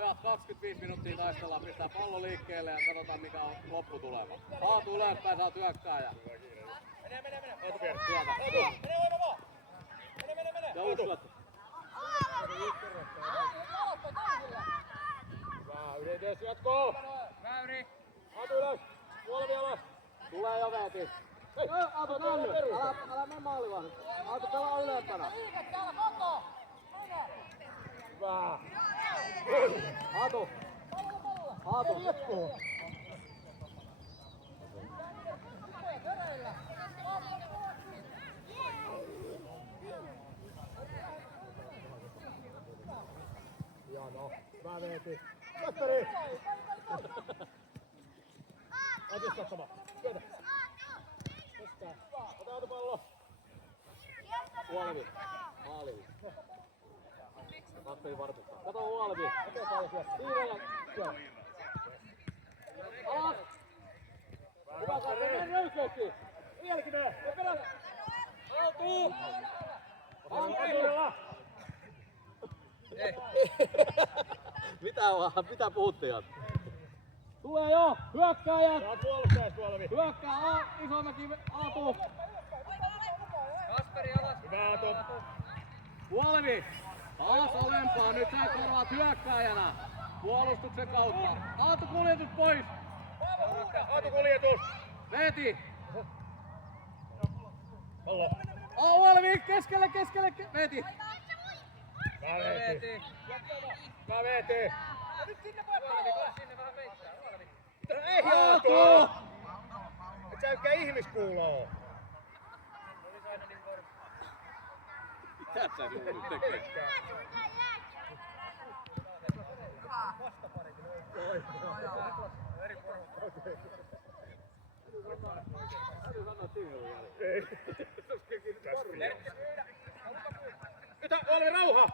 Pojat 25 minuuttia taistellaan, pistää pallo liikkeelle ja katsotaan mikä on lopputulema. Aatu ylöspäin, saa hyökkääjä. Mene. Sieltä. Mene. Ja uskot. Hyvä, yrites jatkoo. Väyri. Aatu ylös. Puolvi alas. Tulee jo Veeti. Aatu tänne. Älä mene maalivahden. Aatu pelaa ylempänä. Hyvä. Aatu. Jatkoo. Hieno. Hyvä Veeti. Katteri. Otis kattoma. Syötä. Kestää. Ota autopallo. Huolvi. Maaliin. Katteri vartuttaa. Kato huolvi. Okei, paljon syötä. Siirrellä. Alas. Hyvä Katteri. Mene röykeeksi. Jälkimää. Ja perällä. Aatu. Aatu. Mitä puhuttiin? Tulee jo! Hyökkääjät! Saat puolustajas Puolvi. Hyökkää Isomäki Aatu! Kasperi alas. Hyvä Aatu. Puolvi! Taas alempaa, nyt sä korvaat hyökkääjänä! Puolustuksen kautta! Aatu kuljetus pois! Aatu kuljetus. Veeti! Pallo. Puolvi! Keskelle! Veeti! Hyvä Veeti. Hyvä Veeti. Sinne vähän peittää. Huolvi. Ei Aatu! Aatu! Et sä ykkä ihmiskuuloo. Mitä sä nyt tekee? Täytyy sanoa Timo jälkeen. Ei. Nyt Puolvi rauha.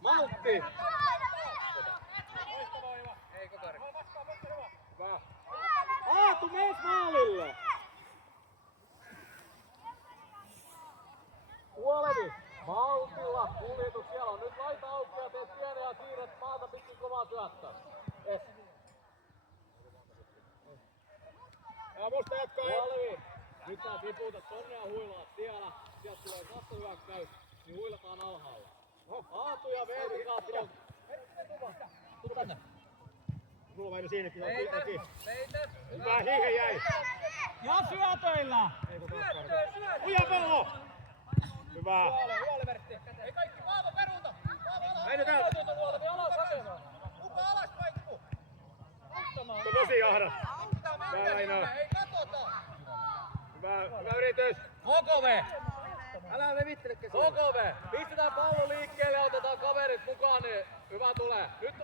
Maltti! Ei kokari. Hyvä. Aatu, mees maalille! Puoleni! Maltilla kuljetus siellä on. Nyt laita auki ja teet pieniä siirret maalta pitkin kovaa syöttä. Es. Ja musta jatkaa. Puoleni! Nyt sä tiputat tonne ja huilaat siellä. Sieltä tulee kattohyökkäys, niin huilataan alhaalla. Aatu ja Veeti katto. Tuu tänne. Mulla vain siinäkin on Peitä. kiinni. Peitä. Hyvä, hiihe jäi. Ja syötöillä! Uja pallo. Hyvä. Huoli Vertti. Ei kaikki. Paavo peruuta. Näin nyt täältä. Huolvi alas hakemaan. Se on tosi ahdas. Hyvä Aino. Ei katota. Hyvä yritys. Kokove! Älä levittele käsiä. Kokove! Pistetään pallo liikkeelle ja otetaan kaverit mukaan, niin hyvä tulee. Nyt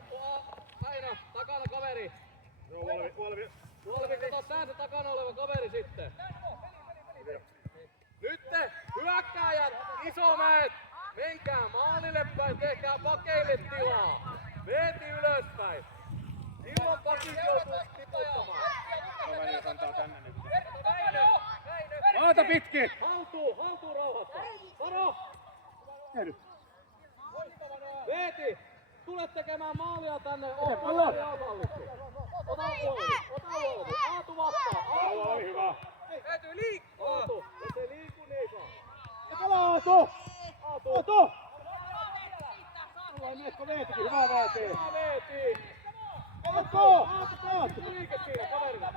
Väinö, takana kaveri. Joo, Puolvi. Puolvi, kato sä se takana oleva kaveri sitten. Nyt hyökkääjät, Isomäet, menkää maalille päin, tehkää pakeille tilaa. Veeti ylöspäin. Silloin pakit joutuu tiputtamaan. Väinö kantaa tänne nyt. Väinö. Maata pitkin. Haltuu rauhassa. Sano! Tehdy. Veeti, tule tekemään maalia tänne. pallo. Ota huoli. Aatu vastaa. Pallo oli hyvä. Täytyy liikkua. Aatu, jos ei liiku, niin ei saa. Ja pallo Aatu. Aatu. Sulla ei miekko Veetikin, hyvä Veeti. Hyvä Veeti. Aatu. Aatu, liike siinä kaverina.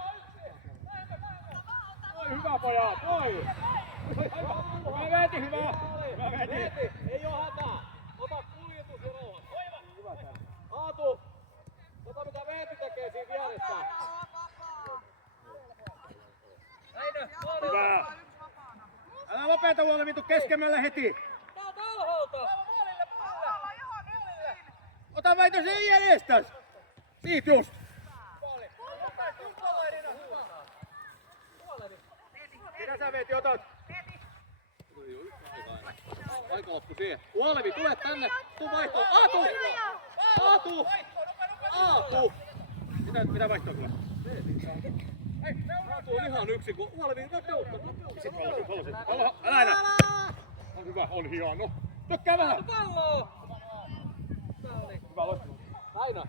Oi hyvä pojat, oi. Hyvä Veeti, hyvä. Hyvä Veeti. Veeti, ei oo hätää. Ota kuljetus ja rauhassa. Aatu, tota mitä Veeti tekee siinä vieressä. Väinö. Hyvä. Älä lopeta Huolvi vittu keskemmällä heti. Täältä alhaalta. Ota Väitö sen jäljestäs. Siitä just. Mitä sä Veeti otat? Aika loppu siihen. Huolvi, tule tänne. Tuu vaihtoon. Aatu! Aatu! Aatu! Mitä vaihtoa kyllä? Aatu on ihan yksin, kun Huolvi nopeutta. Pallo, älä enää. On hyvä, on hieno. Tykkää vähän. Pallo. Hyvä loistelu. Väinö,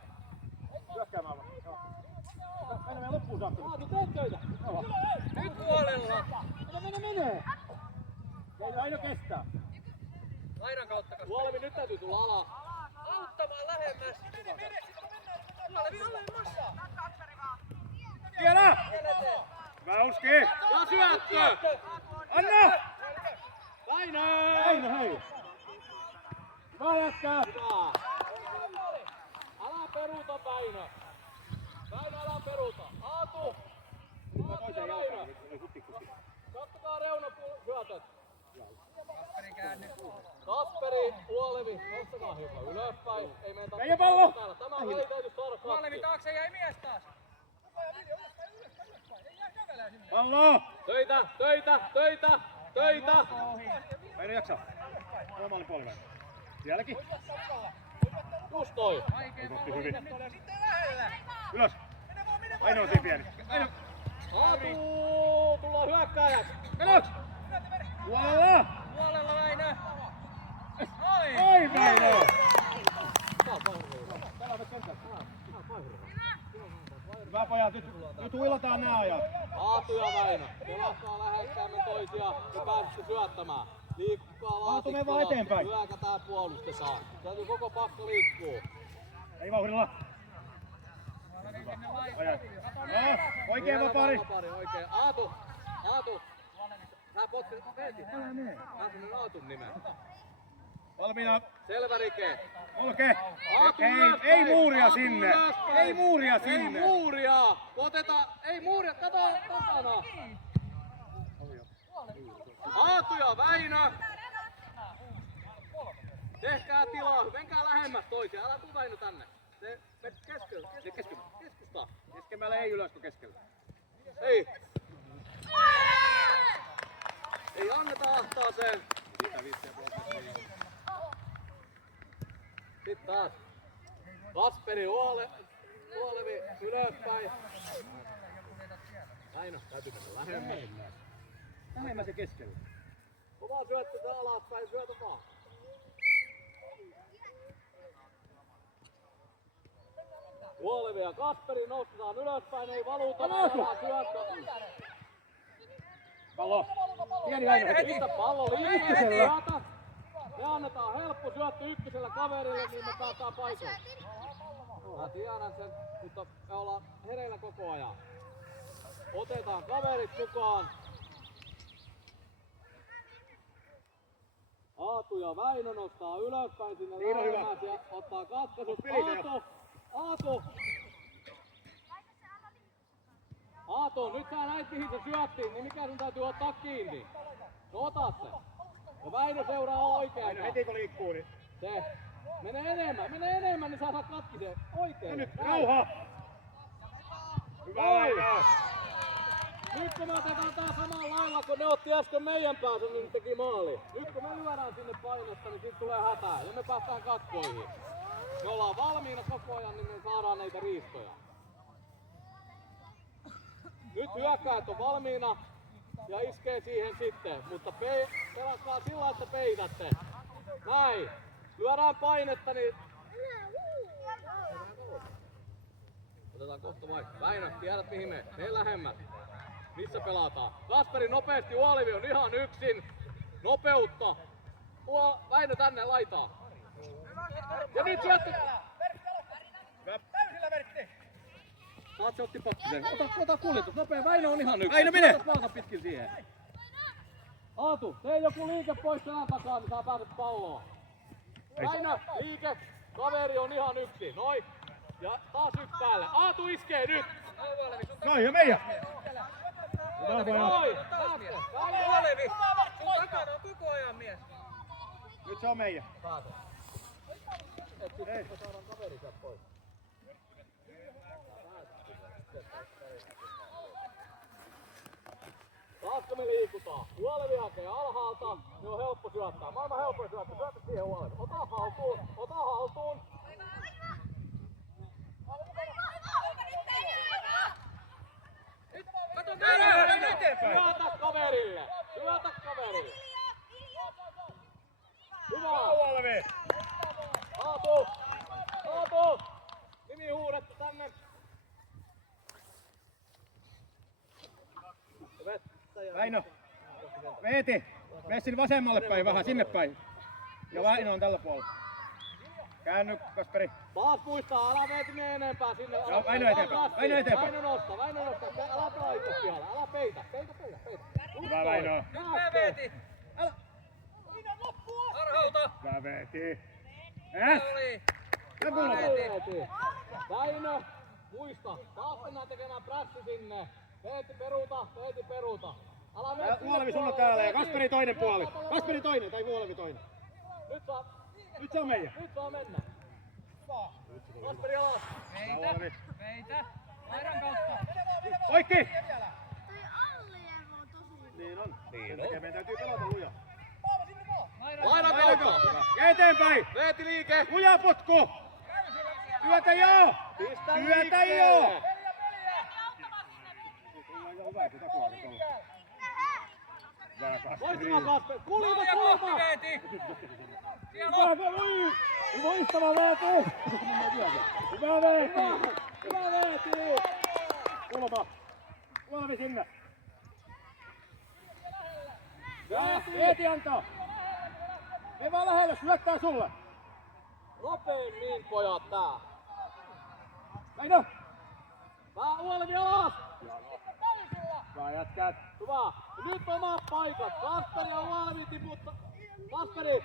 Mene loppuun saakka. Aatu, teet töitä! Nyt puolella. Mene! Ei Aino kestää. Laidan kautta kas. Puolevi, nyt täytyy tulla ala. Auttamaan lähemmäs. Puolevi alemmas. Tiedä! Hyvä Uski! Ja syöttö! Anna! Väinö! Aino hei! Hyvä jätkää! Hyvä! Älä peruuta, Väinö! Väinö, älä peruuta! Aatu! Aatu ja Väinö! Kattokaa reunasyötöt! Kasperi, Puolevi, nostakaa hiukan ylöspäin. Ei meidän Meidän pallo! täällä. Tämä väli täytyy saada Puolevi katki. taakse jäi mies taas. Pallo! Töitä, töitä, töitä, töitä! Aino jaksa. Tämä maalin puoliväin. Sielläkin. Just toi! Vaikea Otti pallo. hyvin. Sitten lähellä. Ylös! Aino on siinä pieni. Aino! Aatu! Tullaan hyökkääjäksi! Ylös! Puolella! Puolella Väinö. Noin. Oi Väinö! Hyvä pojat, nyt huilataan nää ajat. Aatu ja Väinö, pelastaa lähekkäämme toisia ja pääsette syöttämään. Liikkukaa Aatu, mene vaan laatikkoa, eteenpäin. hyökätään puolustetaan. Täytyy koko pakka liikkuu. Ei vauhdilla. Aja. Oikein vapaari. Vapaari, oikein. Aatu! Aatu! Sä potki, Veeti. Älä mene. Mä sanon Aatun nimen. Valmiina. Selvä Rike. Olke. Aatu Ei ylöspäin. muuria Aatu sinne. ylöspäin. Ei muuria Ei sinne. muuria! Otetaan, ei muuria, kato takana! Aatu ja Väinö! Tehkää tilaa, menkää lähemmäs toisia, älä tuu Väinö tänne. Me keskellä, keskusta. Keskemmälle ei ylös, kun keskellä. Ei. Ei anneta ahtaaseen. Sitten taas. Kasperi Huolevi ylöspäin. Väinö, täytyy mennä lähemmäs. Lähemmäs ja keskellä. Kova syöttö tää alaspäin, syötä vaan. Huolevi ja Kasperi nostetaan ylöspäin, ei valuta, saadaan syöttö. Pallo. Pieni Aino heti. Pistä pallo liikkeelle. Me annetaan helppo syöttö ykkösellä kaverille, niin me päästään paikoille. Mä tiedän sen, mutta me ollaan hereillä koko ajan. Otetaan kaverit mukaan. Aatu ja Väinö nostaa ylöspäin sinne Niin on hyvä. lähemmäs ja ottaa katkaisut. Pelissä jo. Aatu, nyt sä näit mihin se syöttiin, niin mikä sun täytyy ottaa kiinni? No ota se. Ja Väinö seuraa oikein. Aino heti kun liikkuu, niin. Se. Mene enemmän, niin sä saat katki se oikein. Ja nyt Näin. rauha. Hyvä Oi. Aino. Nyt kun me otetaan tää samalla lailla, kun ne otti äsken meidän päässä, niin teki maali. Nyt kun me lyödään sinne painetta, niin siitä tulee hätää ja me päästään katkoihin. Me ollaan valmiina koko ajan, niin me saadaan näitä riistoja. Nyt hyökkäät on valmiina ja iskee siihen sitten, mutta pelatkaa sillä, että peitätte. Näin. Lyödään painetta, niin... Otetaan kohta vaikka. Väinö, tiedät mihin me lähemmät. Missä pelataan? Kasperi nopeasti, Huolevi on ihan yksin. Nopeutta. Väinö tänne laitaa. Ja nyt syöttö. Täysillä Vertti. Saat se otti pakkisen. Ota kuljetus. Nopea, Väinö on ihan yksin. Väinö, mene! Otat valta pitkin siihen. Aatu, tee joku liike pois selän takaa, niin saa pääset palloon. Väinö, liike. Kaveri on ihan yksin. Noin. Ja taas yksi päälle. Aatu iskee nyt. Noin, ja meidän. Hyvä pojat. Noin. Puolevi. Sun takana on koko ajan mies. Nyt se on meidän. Pääse. Et sit Ei. me saadaan kaveri sieltä pois. Taasko me liikutaan? Huolevi hakee alhaalta, niin on helppo syöttää. Maailman helpoin syöttää. Syötä siihen Huolevi. Ota haltuun. Ota haltuun. Kato täällä eteenpäin. Syötä kaverille. Syötä kaverille. Hyvä. Huolevi. Aatu! Nimi huudetta tänne. Väinö. Veeti. Mene sinne vasemmalle päin vähän, sinne päin. Ja Väinö on tällä puolella. Käänny, Kasperi. Taas muistaa, älä Veeti mene enempää sinne. Joo, Väinö eteenpäin. Väinö eteenpäin. Väinö nosta. Älä pelaa itse pihalla. Älä peitä. Hyvä Väinö. Nyt mene Veeti! Älä. Harhauta! Hyvä Veeti. Oli! Ja kuuluu. Veeti. Väinö, muista. Taas mennään tekemään prässi sinne. Veeti peruuta. Älä mene sinne Vuolevi sulla puolelle. täällä ja Kasperi toinen puoli. Kasperi toinen tai Vuolevi toinen. Nyt se on meidän. Nyt saa mennä. Kasperi alas. Vuolevi. Veitä! Laidan kautta! Poikki! Toi Alli on tosi. Niin on. Sen takia meidän täytyy pelata lujaa. Laidan kautta. Ja eteenpäin! Veeti liike. Luja potku! Syötä joo! Syötä joo! Loistava Kasper. Kulta. Veeti! Siellä on! Loistava Veeti! Hyvä Veeti! Hyvä Veeti. Kulma! Vuolevi sinne! Veeti antaa! Me vaan lähelle, syöttää sulle! Nopeemmin pojat tää. Väinö! Uolevi alas. Hyvä jätkät! Hyvä. Ja nyt omat paikat. Kasperi ja Uolevi tiputta. Kasperi.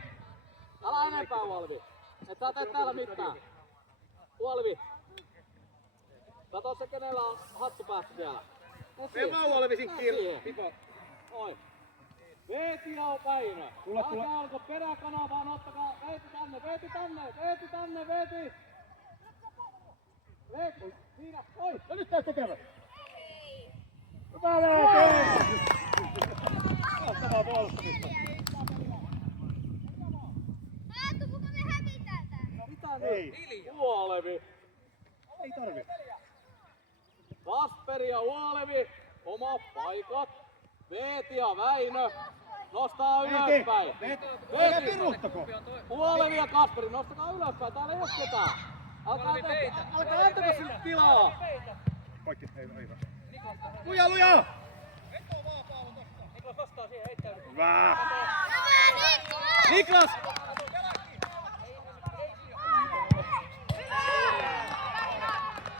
Älä enempää Uolevi. Et sä tee täällä mitään. Uolevi. Kato se kenellä on hattu päässä siellä. Me vaan Uolevi sinkkiin! Pipo! Oi. Veeti ja Väinö. Tulla. Älkää alko peräkanavaan, ottakaa. Veeti tänne. Veeti. Siinä. Oi. Ja nyt täytyy tekevät! Hyvä Veeti! Mahtavaa puolustamista! Aatu, kuka me hävitään tää? Mitä Ei. nyt? Uolevi. Ei tarvi! Kasperi ja Uolevi. Omat paikat. Veeti ja Väinö. Nostaa ylöspäin. Älä piruuttako! Uolevi ja Kasperi, nostakaa ylöspäin. Täällä ei oo ketään. Älkää antako sille tilaa. Poikki, ei hyvä. Luja! Niklas vastaa siihen, heittäydy. Hyvä! Niklas!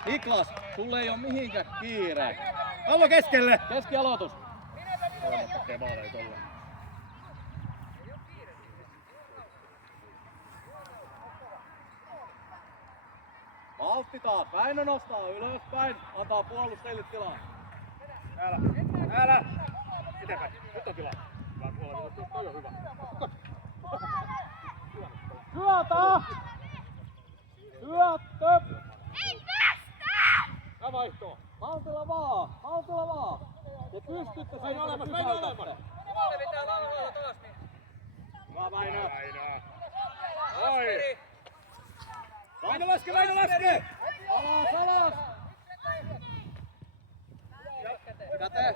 Niklas, sulle ei oo mihinkään kiire. Pallo keskelle! Keskialoitus. Okei, maaleja tolla. Maltti taas. Väinö nostaa ylöspäin. Antaa puolustajille tilaa. Älä! Eteenpäin. Nyt on tilaa. Hyvä puolella. Toi on hyvä. Syöttö! Ei päästä! Ja vaihtoa. Maltilla vaan. Te pystytte sen pysäytätte. Uolevi täällä alhaalla taas niin. Hyvä Väinö! Kasperi! Väinö laske! Alas! Käte!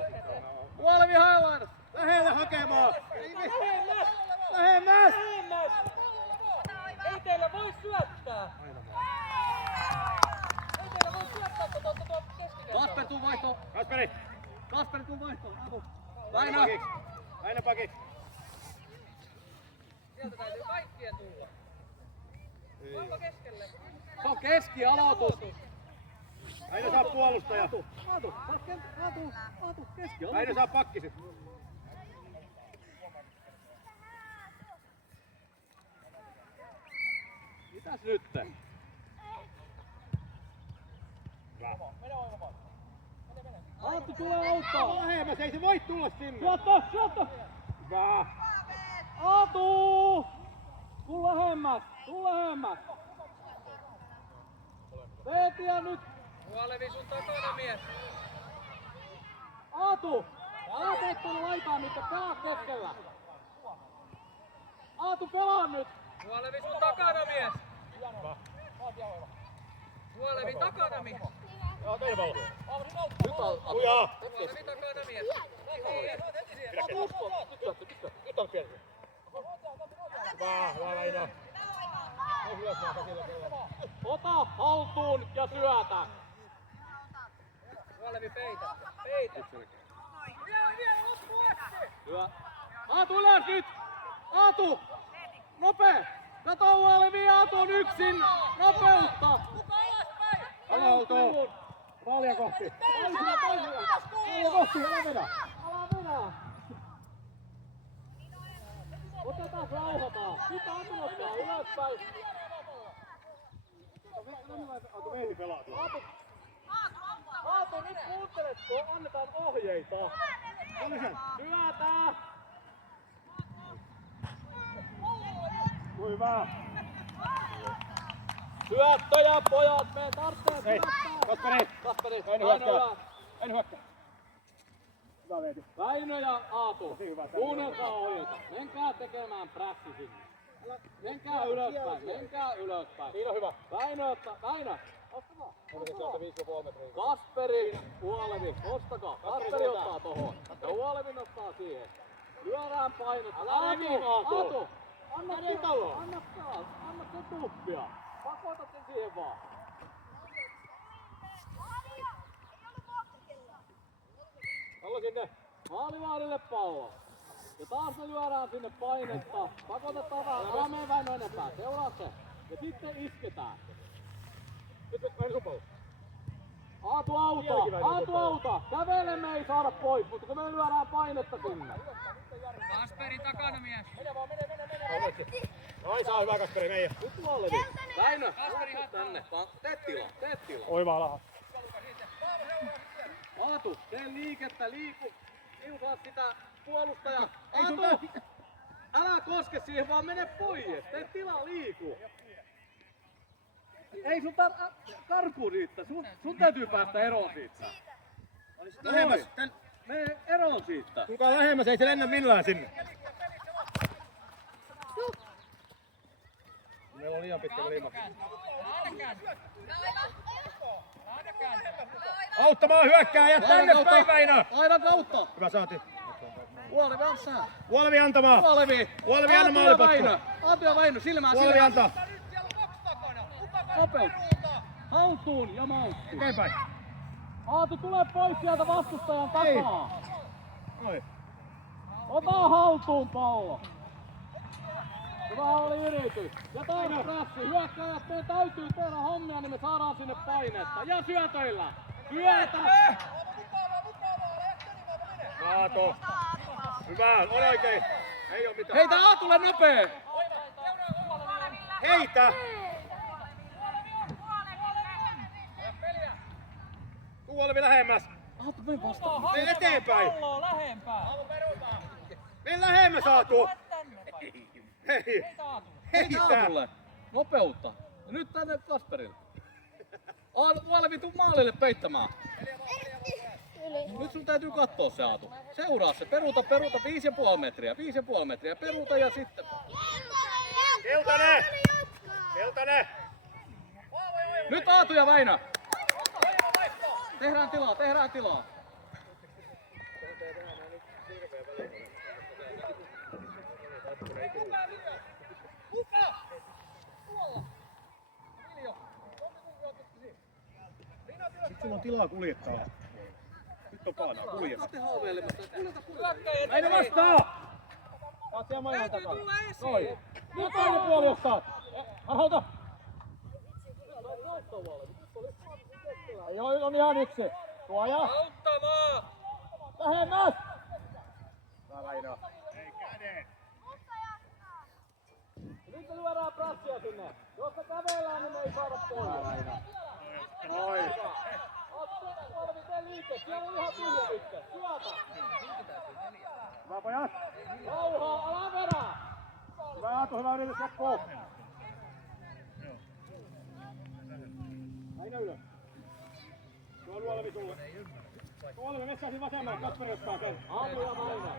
Uolevi haillaan! Lähelle hakemaan! Lähemmäs! Ei teillä voi syöttää! Ei teillä voi syöttää, kun te olette tuolla keskikentällä. Kasper, tuu vaihtoon! Kasperi, tuu vaihtoon! Väinö! Väinö pakiksi! Sieltä täytyy kaikkien tulla. Pallo keskelle. Se on keskialoitus! Väinö saa puolustaja! Aatu, keskialoitus! Väinö saa pakkiset! Mitäs nytte? Aatu tulee auttaa! Lähemmäs, ei se voi tulla sinne! Syöttö! Hyvä! Aatu! Tuu lähemmäs! Veetiä nyt! Uolevi sun takana mies. Aatu! Älä tee tuonne laitaan nyt, pelaa keskellä! Aatu, pelaa nyt! Uolevi sun takana mies. Uolevi takana mies. Nyt on Lujaa! Uolevi takana mies. Nyt on pieni! Hyvä Väinö! Ota haltuun ja syötä! Uolevi peitä. Peitä. Hyvä. Aatu ylös nyt! Aatu! Nopee! Kato Uolevi, Aatu on yksin! Nopeutta! Älä oltuu! Maalia kohti! Maalia kohti, älä vedä! Älä vedä! Otetaan rauhataan! Mitä antamassa ylöspäin? Aatu Veeti pelaa tuolla. Aatu, nyt kuunteletko? Annetaan ohjeita! Syötää! Hyvä! Syöttöjä pojat! Me tarvitsee Hei, syöttää! Kasperi! Kasperi! Väinö Väinö hyökkää! ja... Väinö hyökkää! Hyvä Veeti. Väinö ja Aatu! Tosi hyvä. Kuunnelkaa ohjeita! Menkää tekemään prässi sinne! Menkää ylöspäin! Menkää ylöspäin! Siinä on hyvä. Väinö ottaa! Väinö! Ottakaa! Kasperi, Uolevi, nostakaa! Kasperi ottaa tohon! Ja Uolevi nostaa siihen! Lyödään painetta! Aatu! Anna kitalo! Anna se tuppia! Pakotat sen siihen vaan! Pallo sinne! Maalivahdille pallo! Ja taas me lyödään sinne painetta! Pakotetaan vähän! Älä mene Väinö enempää! Seuraa se! Ja sitten isketään! Nyt Väinö sun pallo. Aatu auta! Aatu auta! Kävele me ei saada pois, mutta kun me lyödään painetta sinne! Kasperi takana mies. Ai saa hyvä Kasperi, meijä. Nyt Uolevi! Väinö! Aatu tänne! Teet tilaa! Teet tilaa! Oiva alaha. Aatu! Tee liikettä! Liukaa sitä puolustajaa! Ei sun Aatu! Älä koske siihen, vaan mene pois! Tee tilaa, liiku! Ei sun karkuun riittää! Sun täytyy päästä eroon siitä! Lähemmäs. Mene eroon siitä! Kuka lähemmäs, ei se lennä millään sinne. Meillä on liian pitkä liimakki. Auttamaan hyökkääjät tänne päin Väinö! Aivan kautta! Hyvä saati. Uolevi on sää! Uolevi antamaan! Uolevi! Uolevi anna maalipotku! Aatu ja Väinö, silmää Uolevi silmään! antaa! Nopeus! Haltuun ja maltti! Eteenpäin! Aatu, tule pois sieltä vastustajan Ei. takaa! Noin. Ota haltuun pallo! Hyvä oli yritys! Ja toinen prässi! Hyökkääjät, meidän täytyy tehdä hommia, niin me saadaan sinne painetta! Ja syötöillä! Syötä! Aato! Hyvä, on oikein! Ei oo mitään. Heitä Aatulle nopee! Heitä! Uolevi lähemmäs! Aatu, mene vastaan! Mene eteenpäin! Palloa lähempää. Mene lähemmäs Aatu! Hei! Heitä Heitä! Aatulle! Nopeutta! Ja nyt tänne Kasperille! Uolevi, tuu maalille peittämään! Nyt sun täytyy kattoo se Aatu. Seuraa se, peruuta 5,5 metriä, 5,5 metriä, peruuta ja sitten... Keltainen! Keltainen! Nyt Aatu ja Väinö! Tehdään tilaa, tehdään tilaa! Nyt sulla on tilaa kuljettaa. Nyt on paanaa, kulje. Te haaveilemassa, Väinö vastaa! Saat siellä maailman takaa. Noin. Nyt toinen puoli ottaa. Arhauta! Ei on ihan yksi. Suoja. Auttamaan. Lähemmäs! Hyvä Väinö. Ei käden. nyt me lyödään prässiä sinne. Jos me kävellään, niin me ei saada pois. Noin. Olvi, tee liike. Siellä on ihan tyhjä pitkä. Syötä. Hyvä pojat. Rauhaa, älä vedä. Hyvä Aatu, hyvä yritys jatkuu. Aina ylös. Tuo Uolevi sulle. Uolevi messasi vasemmalle, Kasperi ottaa sen. Aatu ja Väinö.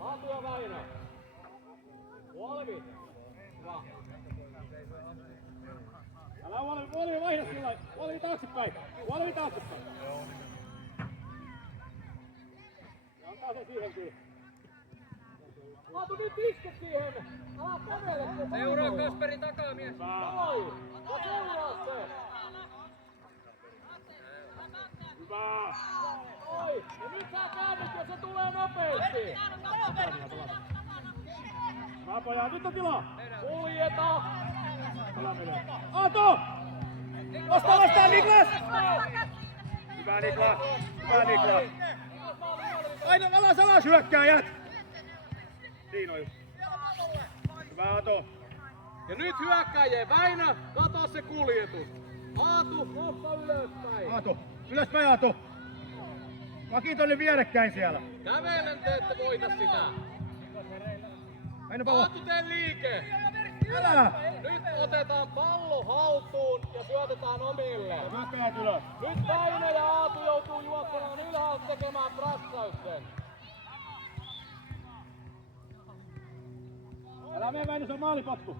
Aatu ja Väinö. Uolevi. Hyvä. Älä Uolevi vaihda sillä lailla. Uolevi taaksepäin. Uolevi taaksepäin. Ja antaa sen siihen kyllä. Aatu, nyt iske siihen. Älä kävele. Seuraa Kasperin takaa mies. Noin. Ja seuraa se. Hyvä. Oi, ja nyt saa käännyt, jos se tulee nopeasti. Rapoja, nyt on tilaa. Kuljeta. Aato! Vastaan Niklas! Hyvä Niklas! Hyvä Niklas! Aina alas hyökkääjät! Siinä on. Hyvä Aato! Ja nyt hyökkäjien Väinö, katoa se kuljetus. Aatu, nosta ylöspäin. Aato! Ylöspäin Aato! Vaki tonne vierekkäin siellä. Kävelen te ette voita sitä. Väinö pallo! Aatu, tee liike. Älä! Nyt otetaan pallo haltuun ja syötetään omille. Hyökkäjät ylös! Nyt Väinö ja Aatu joutuu juoksemaan ylhäältä tekemään prässäyksen. Älä mene Väinö, se on maalipotku!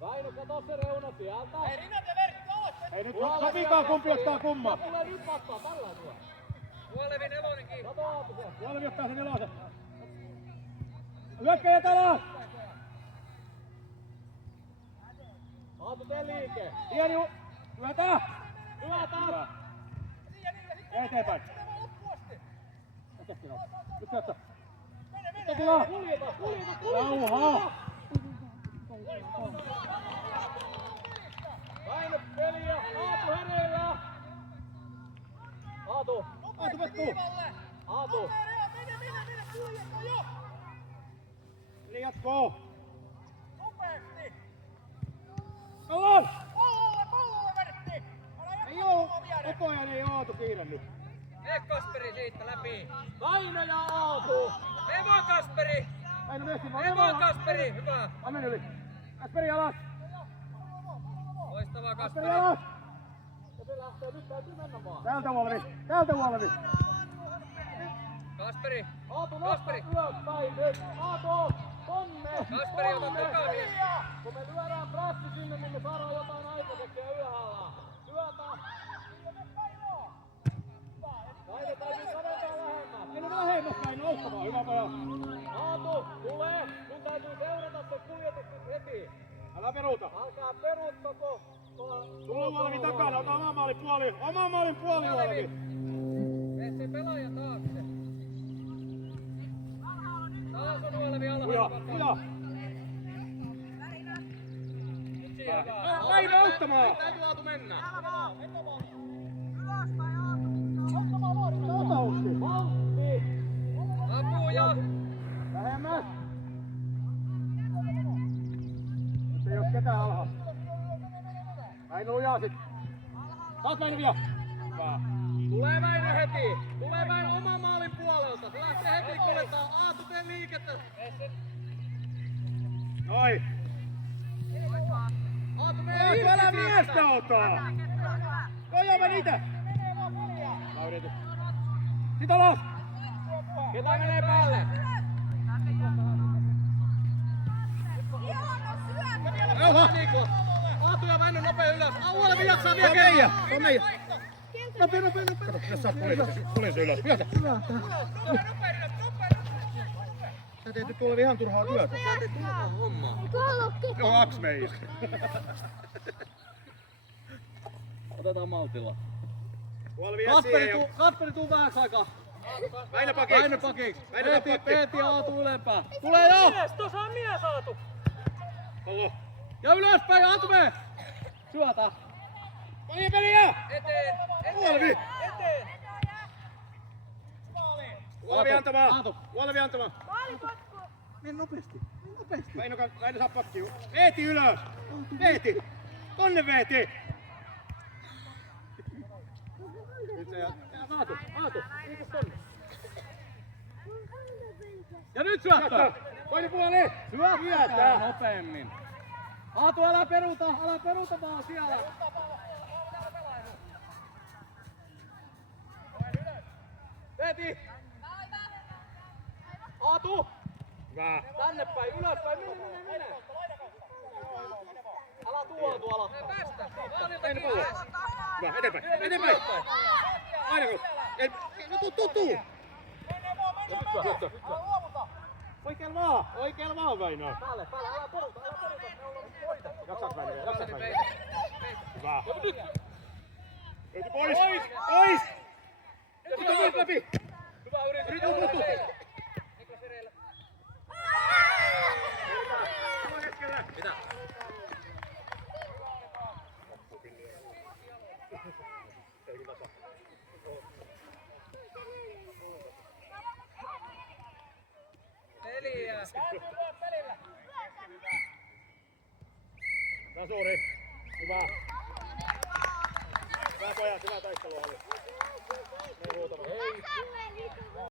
Väinö, kato se reuna sieltä. Ei nyt sopikaan kumpi ottaa kumman! Tulee nyt vastaan, tällä tuo. Puolevi nelonen kiinni. Kato Aatu sen. Puolevi ottaa sen nelosen! Hyökkäjät alas! Aatu, tee liike. Pieni Hyötä! Hyötä. Eteenpäin! Nyt syöttö! Nyt on tilaa! Kuljeta. Rauhaa! Väinö peliä. Aatu hereillä. Aatu. Aatu vatkuu! Aatu. Eli jatkoo! Kallan! Ei oo! Koko ajan ei Aatu kiirennyt. Mene Kasperi siitä läpi. Väinö ja Aatu. Mene vaan Kasperi. Väinö myöskin Mene vaan Kasperi. Hyvä. Amen yli! Kasperi alas! Loistavaa Kasperi Kasperi. alas! Ja se lähtee, nyt täytyy mennä vaan. Täältä Vuolevi! Täältä Vuolevi! Kasperi. Aatu, nosta Kasperi. ylöspäin nyt. Aatu, tonne. Kasperi, ota takamies. Kun me lyödään prässi sinne, niin me saadaan jotain aikaiseksi ja ylhäällä. Syötä. Väinö täytyy kaventaa lähemmäs. Mennä lähemmäs päin auttamaan, hyvä poja! Aatu, tulee. Sun täytyy seurata sen kuljetuksen heti. Älä peruuta! Älkää peruuttako. Tulla Vuolevi takana, ota oman maalin puoli! Oman maalin puoli Vuolevi! Mene sen pelaajan taakse. Taas on Nuolevi Kuja! alhaalla. Kuja! Nyt siihen vaan. Väinö auttamaan! Nyt täytyy Aatu mennä. Tautti! Maltti. Apuja. Lähemmäs! Nyt ei oo ketään alhaalla. Väinö lujaa sit! Taas Väinö vielä! Hyvä! Tulee Väinö heti. Tulee Väinö oman maalin puolelta. Se lähtee heti kuljettaa. Aatu, tee liikettä. Noi! Aatu, mene irti Älä siitä. miestä ottaa! Koja mä niitä! Lauri, sit alas! Ketä menee päälle? Rauha! Niklas. Aatu ja Väinö nopea ylös. Vuolevi jaksaa vielä Se on meidän! kerran. Se on meidän! Nopea! Kato, jos saat poliisi ylös. Hyötä! Sä teet nyt tuolla ihan turhaa työtä. Homma. Joo, aks meijä. Otetaan maltilla. Puoli vielä siihen. Kasperi, tuu vähäksi aikaa. Väinö pakiksi. Väinö pakiksi. Väinö pakki. Peeti ja Aatu ylempää. Tulee jo! Tuossa on mies saatu. Pallo. Ja ylöspäin, Aatu mene! Syötä. Peliä! Eteen. Puolevi! Eteen. Puolevi antamaan. Aatu. Puolevi antamaan. Mene nopeasti. Väinö saa pakkiin. Veeti ylös. Veeti. Tonne Veeti. Nyt se Aatu. Kiitos tonne. Ja nyt syöttää! Toinen puoli. Syöttää nopeammin. Aatu, älä peruuta vaan siellä. Veeti! Aatu! Hyvä. Tänne päin, ylöspäin, mene! Älä tuolla tuolla. Päästä. Maalilta Väinö kiinni. pallo. Hyvä, eteenpäin. Aina kun. No tuu. Oikealla vaan Väinö. Päälle, älä peruuta. Jaksat Väinö. Hyvä. Ja nyt! Veeti pois. Pois. Nyt on läpi. Tasuri. Hyvä. Hyvä pojat, hyvä taistelu oli. Me muutama.